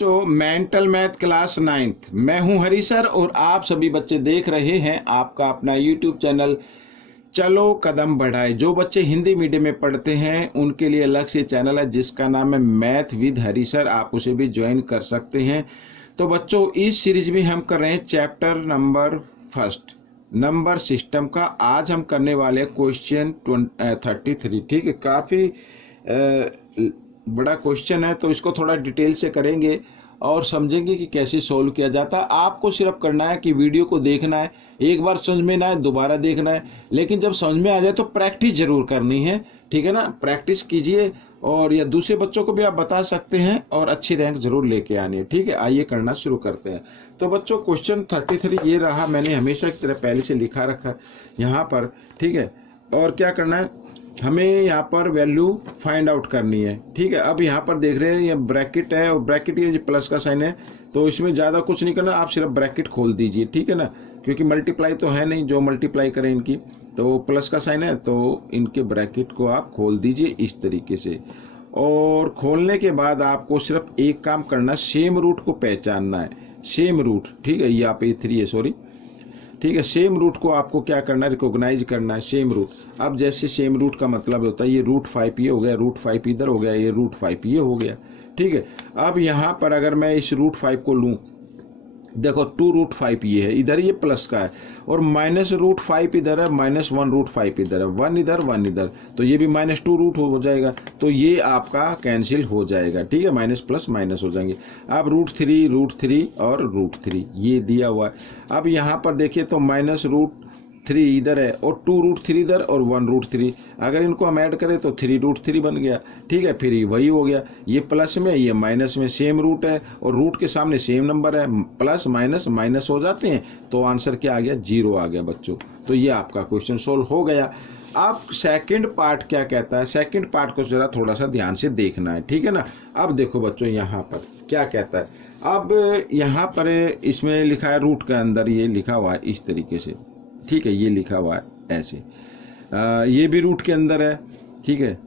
बच्चों, mental math class 9th, मैं हूं हरी सर और आप सभी बच्चे देख रहे हैं आपका अपना यूट्यूब चैनल चलो कदम बढ़ाए। जो बच्चे हिंदी मीडियम में पढ़ते हैं उनके लिए अलग से चैनल है जिसका नाम है मैथ विद हरी सर, आप उसे भी ज्वाइन कर सकते हैं। तो बच्चों, इस सीरीज में हम कर रहे हैं chapter number first, number system का। आज हम करने वाले क्वेश्चन 33। ठीक है, काफ़ी बड़ा क्वेश्चन है तो इसको थोड़ा डिटेल से करेंगे और समझेंगे कि कैसे सोल्व किया जाता है। आपको सिर्फ करना है कि वीडियो को देखना है, एक बार समझ में ना आए दोबारा देखना है, लेकिन जब समझ में आ जाए तो प्रैक्टिस जरूर करनी है। ठीक है ना, प्रैक्टिस कीजिए और या दूसरे बच्चों को भी आप बता सकते हैं और अच्छी रैंक जरूर लेके आनी है। ठीक है, आइए करना शुरू करते हैं। तो बच्चों, क्वेश्चन 33 ये रहा, मैंने हमेशा की तरह पहले से लिखा रखा यहाँ पर। ठीक है, और क्या करना है, हमें यहाँ पर वैल्यू फाइंड आउट करनी है। ठीक है, अब यहाँ पर देख रहे हैं ये ब्रैकेट है और ब्रैकेट ये प्लस का साइन है, तो इसमें ज़्यादा कुछ नहीं करना, आप सिर्फ ब्रैकेट खोल दीजिए। ठीक है ना, क्योंकि मल्टीप्लाई तो है नहीं, जो मल्टीप्लाई करें इनकी, तो प्लस का साइन है तो इनके ब्रैकेट को आप खोल दीजिए इस तरीके से। और खोलने के बाद आपको सिर्फ एक काम करना, सेम रूट को पहचानना है। सेम रूट, ठीक है, यहाँ पे 3 है, सॉरी। ठीक है, सेम रूट को आपको क्या करना है, रिकॉग्नाइज करना है सेम रूट। अब जैसे सेम रूट का मतलब होता है ये √5 ये हो गया, √5 इधर हो गया, ये √5 ये हो गया। ठीक है, अब यहाँ पर अगर मैं इस √5 को लूँ, देखो 2√5 ये है, इधर ये प्लस का है, और -√5 इधर है, -1√5 इधर है, 1 इधर 1 इधर, तो ये भी -2 रूट हो जाएगा, तो ये आपका कैंसिल हो जाएगा। ठीक है, माइनस प्लस माइनस हो जाएंगे। अब √3 और √3 ये दिया हुआ है। अब यहाँ पर देखिए तो -√3 इधर है और 2√3 इधर और 1√3, अगर इनको हम ऐड करें तो 3√3 बन गया। ठीक है, फिर वही हो गया, ये प्लस में ये माइनस में, सेम रूट है और रूट के सामने सेम नंबर है, प्लस माइनस माइनस हो जाते हैं, तो आंसर क्या आ गया, 0 आ गया बच्चों। तो ये आपका क्वेश्चन सोल्व हो गया। अब सेकंड पार्ट क्या कहता है, सेकंड पार्ट को जरा थोड़ा सा ध्यान से देखना है। ठीक है ना, अब देखो बच्चों यहाँ पर क्या कहता है। अब यहाँ पर इसमें लिखा है, रूट के अंदर ये लिखा हुआ है इस तरीके से। ठीक है, ये लिखा हुआ है ऐसे, ये भी रूट के अंदर है। ठीक है,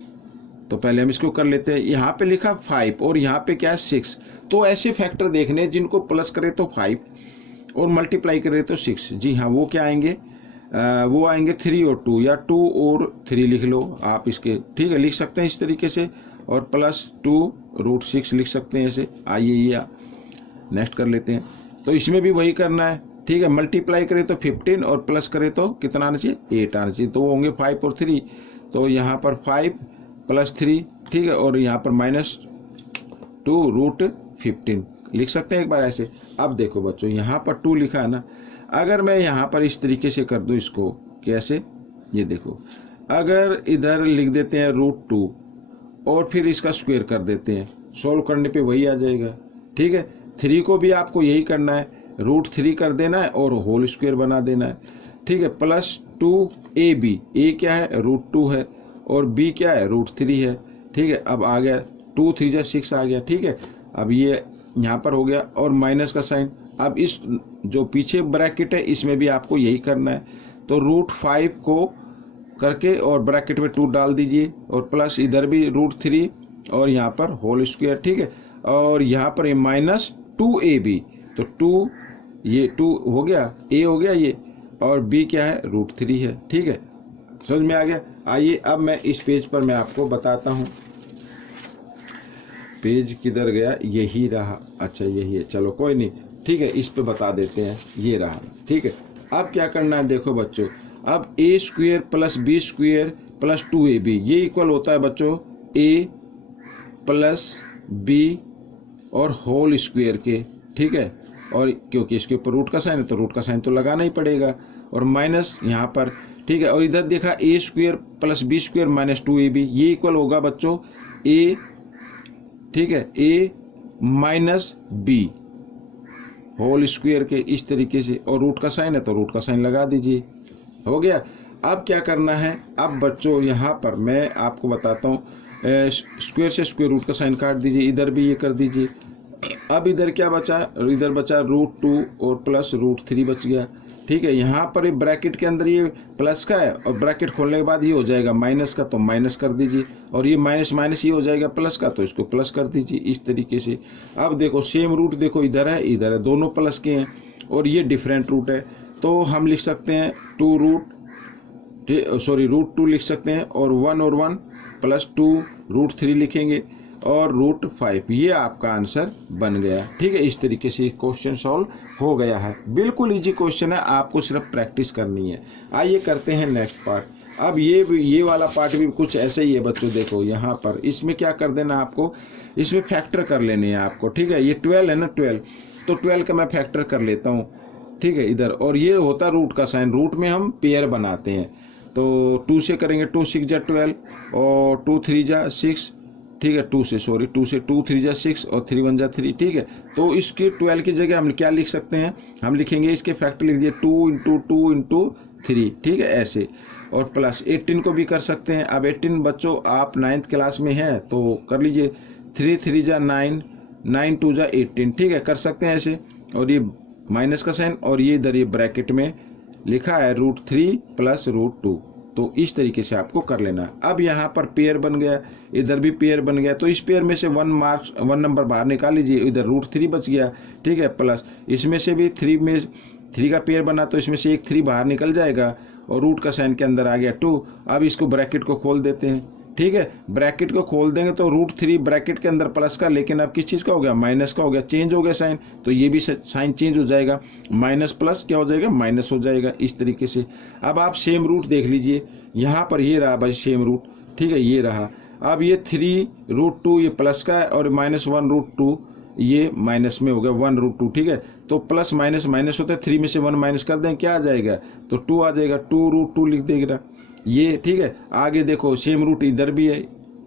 तो पहले हम इसको कर लेते हैं। यहाँ पे लिखा 5 और यहाँ पे क्या है 6, तो ऐसे फैक्टर देखने जिनको प्लस करे तो 5 और मल्टीप्लाई करे तो 6। जी हाँ, वो क्या आएंगे, वो आएंगे 3 और 2, या 2 और 3 लिख लो आप इसके। ठीक है, लिख सकते हैं इस तरीके से, और +2√6 लिख सकते हैं ऐसे। आइए ये नेक्स्ट कर लेते हैं। तो इसमें भी वही करना है। ठीक है, मल्टीप्लाई करें तो 15 और प्लस करें तो कितना आना चाहिए, 8 आना चाहिए, तो वो होंगे 5 और 3, तो यहाँ पर 5 + 3। ठीक है, और यहाँ पर -2√15 लिख सकते हैं एक बार ऐसे। अब देखो बच्चों, यहाँ पर 2 लिखा है ना, अगर मैं यहाँ पर इस तरीके से कर दूँ इसको, कैसे, ये देखो, अगर इधर लिख देते हैं √2 और फिर इसका स्क्वायर कर देते हैं, सोल्व करने पे वही आ जाएगा। ठीक है, 3 को भी आपको यही करना है, √3 कर देना है और होल स्क्वायर बना देना है। ठीक है, +2ab, ए क्या है, √2 है, और b क्या है, √3 है। ठीक है, अब आ गया 2 3 6 आ गया। ठीक है, अब ये यहाँ पर हो गया और माइनस का साइन। अब इस जो पीछे ब्रैकेट है इसमें भी आपको यही करना है, तो √5 को करके और ब्रैकेट में 2 डाल दीजिए, और प्लस इधर भी √3 और यहाँ पर होल स्क्वायर। ठीक है, और यहाँ पर ये -2ab, तो 2 ये 2 हो गया, a हो गया ये, और b क्या है, √3 है। ठीक है, समझ में आ गया। आइए अब मैं इस पेज पर मैं आपको बताता हूँ, पेज किधर गया, यही रहा, अच्छा यही है, चलो कोई नहीं। ठीक है, इस पे बता देते हैं, ये रहा। ठीक है, अब क्या करना है, देखो बच्चों, अब a² + b² + 2ab ये इक्वल होता है बच्चों a + b और होल स्क्वायर के। ठीक है, और क्योंकि इसके ऊपर रूट का साइन है तो रूट का साइन तो लगाना ही पड़ेगा, और माइनस यहाँ पर। ठीक है, और इधर देखा a² + b² - 2ab ये इक्वल होगा बच्चों a, ठीक है, a - b होल स्क्वायर के, इस तरीके से, और रूट का साइन है तो रूट का साइन लगा दीजिए, हो गया। अब क्या करना है, अब बच्चों यहाँ पर मैं आपको बताता हूँ, स्क्वायर से स्क्वायर रूट का साइन काट दीजिए, इधर भी ये कर दीजिए। अब इधर क्या बचा, इधर बचा √2 और +√3 बच गया। ठीक है। यहाँ पर ये ब्रैकेट के अंदर ये प्लस का है और ब्रैकेट खोलने के बाद ये हो जाएगा माइनस का, तो माइनस कर दीजिए, और ये माइनस माइनस ये हो जाएगा प्लस का, तो इसको प्लस कर दीजिए इस तरीके से। अब देखो सेम रूट देखो इधर है, दोनों प्लस के हैं और ये डिफरेंट रूट है, तो हम लिख सकते हैं रूट 2 लिख सकते हैं, और 1 और 1 प्लस 2 रूट 3 लिखेंगे और रूट 5। ये आपका आंसर बन गया। ठीक है, इस तरीके से क्वेश्चन सॉल्व हो गया है। बिल्कुल इजी क्वेश्चन है, आपको सिर्फ प्रैक्टिस करनी है। आइए करते हैं नेक्स्ट पार्ट। अब ये वाला पार्ट भी कुछ ऐसे ही है बच्चों। देखो यहाँ पर इसमें क्या कर देना आपको, इसमें फैक्टर कर लेने हैं आपको। ठीक है, ये 12 है ना, 12, तो 12 का मैं फैक्टर कर लेता हूँ। ठीक है, इधर, और ये होता रूट का साइन, रूट में हम पेयर बनाते हैं, तो 2 से करेंगे, 2 6 जा 12 और 2 3 जा 6। ठीक है, 2 से 2 3 जा 6 और 3 1 जा 3। ठीक है, तो इसके 12 की जगह हम क्या लिख सकते हैं, हम लिखेंगे इसके फैक्टर लिख दिए 2 × 2 × 3। ठीक है, ऐसे, और प्लस 18 को भी कर सकते हैं। अब 18 बच्चों आप 9th क्लास में हैं तो कर लीजिए, 3 3 जा 9, 9 2 जा 18। ठीक है, कर सकते हैं ऐसे, और ये माइनस का साइन, और ये इधर ये ब्रैकेट में लिखा है √3 + √2। तो इस तरीके से आपको कर लेना है। अब यहाँ पर पेयर बन गया, इधर भी पेयर बन गया, तो इस पेयर में से 1 नंबर बाहर निकाल लीजिए, इधर √3 बच गया। ठीक है, प्लस इसमें से भी 3 का पेयर बना, तो इसमें से एक 3 बाहर निकल जाएगा और रूट का साइन के अंदर आ गया 2। अब इसको ब्रैकेट को खोल देते हैं। ठीक है, ब्रैकेट को खोल देंगे तो √3 ब्रैकेट के अंदर प्लस का, लेकिन अब किस चीज़ का हो गया, माइनस का हो गया, चेंज हो गया साइन, तो ये भी साइन चेंज हो जाएगा, माइनस प्लस क्या हो जाएगा, माइनस हो जाएगा इस तरीके से। अब आप सेम रूट देख लीजिए, यहाँ पर ये रहा भाई सेम रूट। ठीक है, ये रहा। अब ये 3 √2 ये प्लस का है, और -1 √2 ये माइनस में हो गया 1 √2। ठीक है, तो प्लस माइनस माइनस होता है, 3 में से 1 माइनस कर दें, क्या आ जाएगा, तो 2 आ जाएगा, 2 √2 लिख देगा ये। ठीक है, आगे देखो सेम रूट इधर भी है।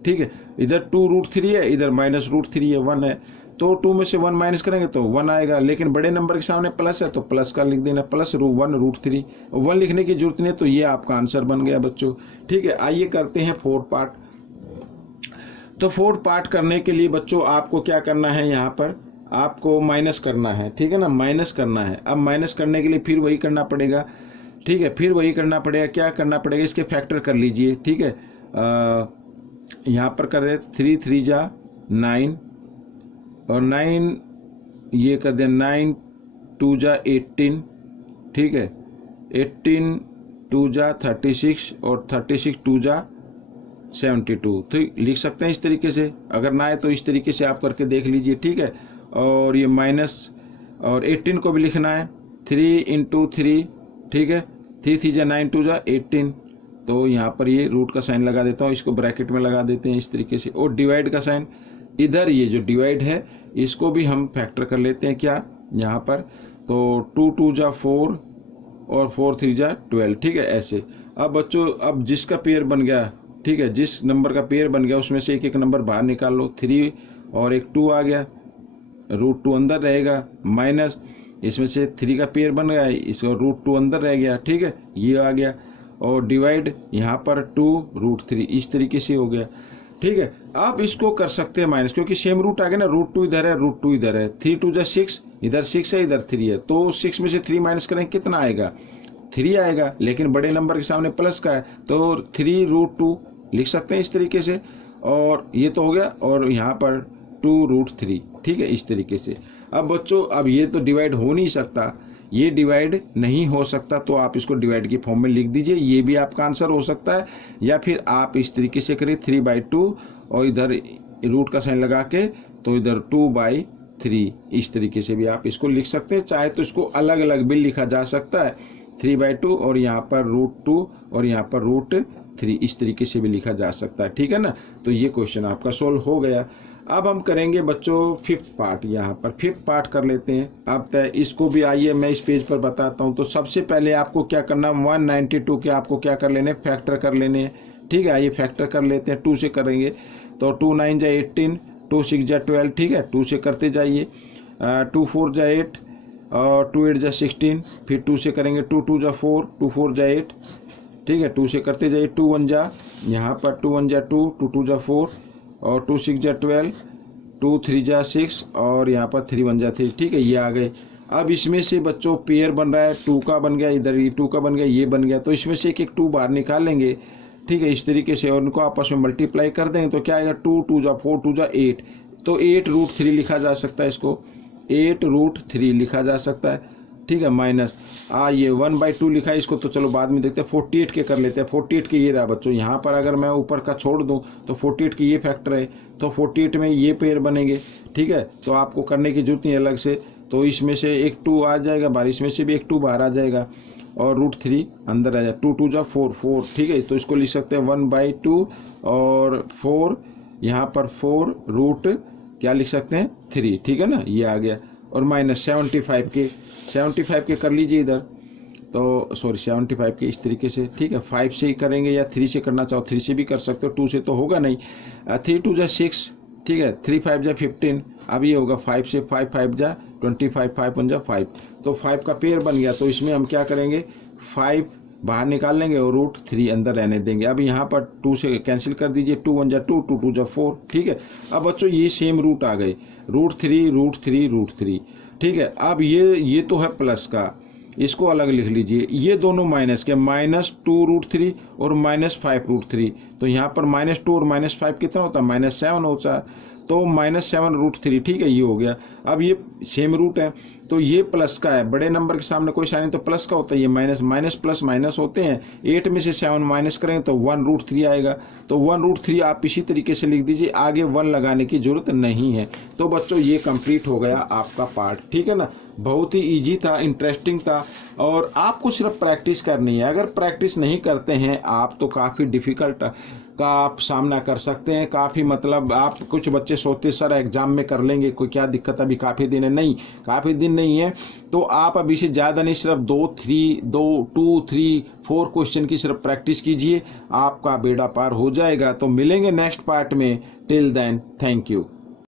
ठीक है, इधर 2 √3 है, इधर -√3 है, 1 है, तो 2 में से 1 माइनस करेंगे तो 1 आएगा, लेकिन बड़े नंबर के सामने प्लस है तो प्लस का लिख देना, +1 √3। 1 लिखने की जरूरत नहीं है, तो ये आपका आंसर बन गया बच्चों। ठीक है, आइए करते हैं 4th पार्ट। तो 4th पार्ट करने के लिए बच्चों आपको क्या करना है, यहाँ पर आपको माइनस करना है। ठीक है ना, माइनस करना है। अब माइनस करने के लिए फिर वही करना पड़ेगा। ठीक है, फिर वही करना पड़ेगा, क्या करना पड़ेगा, इसके फैक्टर कर लीजिए। ठीक है, यहाँ पर कर दे 3 3 जा 9 और 9 ये कर दे 9 2 जा 18। ठीक है, 18 2 जा 36 और 36 2 जा 72। तो लिख सकते हैं इस तरीके से, अगर ना आए तो इस तरीके से आप करके देख लीजिए। ठीक है, और ये माइनस, और 18 को भी लिखना है 3 × 3। ठीक है, 3 3 जा 9 2 जा 18। तो यहाँ पर ये रूट का साइन लगा देता हूँ, इसको ब्रैकेट में लगा देते हैं इस तरीके से, और डिवाइड का साइन इधर, ये जो डिवाइड है इसको भी हम फैक्टर कर लेते हैं क्या यहाँ पर, तो 2 2 जा 4 और 4 3 जा 12। ठीक है, ऐसे। अब बच्चों अब जिसका पेयर बन गया, ठीक है, जिस नंबर का पेयर बन गया उसमें से एक एक नंबर बाहर निकाल लो, 3 और एक 2 आ गया, √2 अंदर रहेगा, माइनस इसमें से 3 का पेयर बन गया, इसको √2 अंदर रह गया। ठीक है, ये आ गया, और डिवाइड यहाँ पर 2 √3 इस तरीके से हो गया। ठीक है, आप इसको कर सकते हैं माइनस, क्योंकि सेम रूट आ गया ना, √2 इधर है, √2 इधर है, 3 2 जा 6, इधर 6 है, इधर 3 है, तो 6 में से 3 माइनस करें कितना आएगा, 3 आएगा, लेकिन बड़े नंबर के सामने प्लस का है, तो 3 √2 लिख सकते हैं इस तरीके से, और ये तो हो गया, और यहाँ पर 2 √3। ठीक है, इस तरीके से। अब बच्चों अब ये तो डिवाइड हो नहीं सकता, ये डिवाइड नहीं हो सकता, तो आप इसको डिवाइड की फॉर्म में लिख दीजिए, ये भी आपका आंसर हो सकता है। या फिर आप इस तरीके से करिए 3/2 और इधर रूट का साइन लगा के, तो इधर 2/3 इस तरीके से भी आप इसको लिख सकते हैं। चाहे तो इसको अलग अलग भी लिखा जा सकता है, 3/2 और यहाँ पर √2 और यहाँ पर √3 इस तरीके से भी लिखा जा सकता है। ठीक है ना, तो ये क्वेश्चन आपका सोल्व हो गया। अब हम करेंगे बच्चों 5th पार्ट, यहाँ पर 5th पार्ट कर लेते हैं। अब इसको भी आइए मैं इस पेज पर बताता हूँ। तो सबसे पहले आपको क्या करना है, 192 के आपको क्या कर लेने, फैक्टर कर लेने हैं। ठीक है, आइए फैक्टर कर लेते हैं, 2 से करेंगे, तो 2 9 जा 18, 2 6 जा 12। ठीक है, 2 से करते जाइए, 2 4 जा 8 और 2 8 जा 16, फिर 2 से करेंगे, 2 2 जा 4, 2 4 जा 8। ठीक है, 2 से करते जाइए, 2 1 जा, यहाँ पर 2 1 जा 2, 2 2 जा 4 और 2 6 जा 12, 2 3 जा 6 और यहाँ पर 3 1 जा 3। ठीक है, ये आ गए। अब इसमें से बच्चों पेयर बन रहा है, 2 का बन गया, इधर ये 2 का बन गया, ये बन गया, तो इसमें से एक एक 2 बाहर निकाल लेंगे, ठीक है, इस तरीके से, और उनको आपस में मल्टीप्लाई कर देंगे तो क्या आएगा, 2 2 जा 4 2 जा 8, तो 8√3 लिखा जा सकता है, इसको 8√3 लिखा जा सकता है, ठीक है, माइनस ये 1/2 लिखा है, इसको तो चलो बाद में देखते हैं, 48 के कर लेते हैं। 48 के ये रहा बच्चों, यहाँ पर अगर मैं ऊपर का छोड़ दूँ तो 48 की ये फैक्टर है, तो 48 में ये पेयर बनेंगे, ठीक है, तो आपको करने की जरूरत नहीं अलग से, तो इसमें से एक 2 आ जाएगा बाहर, इसमें से भी एक 2 बाहर आ जाएगा, और √3 अंदर आ जाएगा, 2 2 जा 4 4, ठीक है, तो इसको लिख सकते हैं 1/2 और 4, यहाँ पर 4 रूट क्या लिख सकते हैं 3, ठीक है ना, ये आ गया, और माइनस 75 के कर लीजिए इधर, तो सॉरी 75 के इस तरीके से, ठीक है, 5 से ही करेंगे या 3 से करना चाहो 3 से भी कर सकते हो, 2 से तो होगा नहीं, 3 2 जा 6, ठीक है, 3 5 जा 15, अब ये होगा 5 से 5 5 जा 25, 5 1 जा 5, तो 5 का पेयर बन गया, तो इसमें हम क्या करेंगे 5 बाहर निकाल लेंगे और √3 अंदर रहने देंगे। अब यहाँ पर 2 से कैंसिल कर दीजिए, 2 1 जा 2 2 2 जा 4, ठीक है। अब बच्चों ये सेम रूट आ गए, √3, ठीक है। अब ये तो है प्लस का, इसको अलग लिख लीजिए, ये दोनों माइनस के, -2√3 और -5√3, तो यहाँ पर -2 और -5 कितना होता है, -7 होता है, तो -7√3, ठीक है, ये हो गया। अब ये सेम रूट है तो ये प्लस का है, बड़े नंबर के सामने कोई साइन तो प्लस का होता है, ये माइनस प्लस माइनस होते हैं, 8 में से 7 माइनस करेंगे तो 1√3 आएगा, तो 1√3 आप इसी तरीके से लिख दीजिए, आगे 1 लगाने की जरूरत नहीं है। तो बच्चों ये कंप्लीट हो गया आपका पार्ट, ठीक है ना, बहुत ही इजी था, इंटरेस्टिंग था, और आपको सिर्फ प्रैक्टिस करनी है। अगर प्रैक्टिस नहीं करते हैं आप तो काफ़ी डिफ़िकल्ट का आप सामना कर सकते हैं, काफ़ी मतलब आप, कुछ बच्चे सोचते सर एग्जाम में कर लेंगे, कोई क्या दिक्कत, अभी काफ़ी दिन है, नहीं काफ़ी दिन नहीं है, तो आप अभी से ज़्यादा नहीं, सिर्फ 2 3 4 क्वेश्चन की सिर्फ प्रैक्टिस कीजिए, आपका बेड़ा पार हो जाएगा। तो मिलेंगे नेक्स्ट पार्ट में, टिल देन थैंक यू।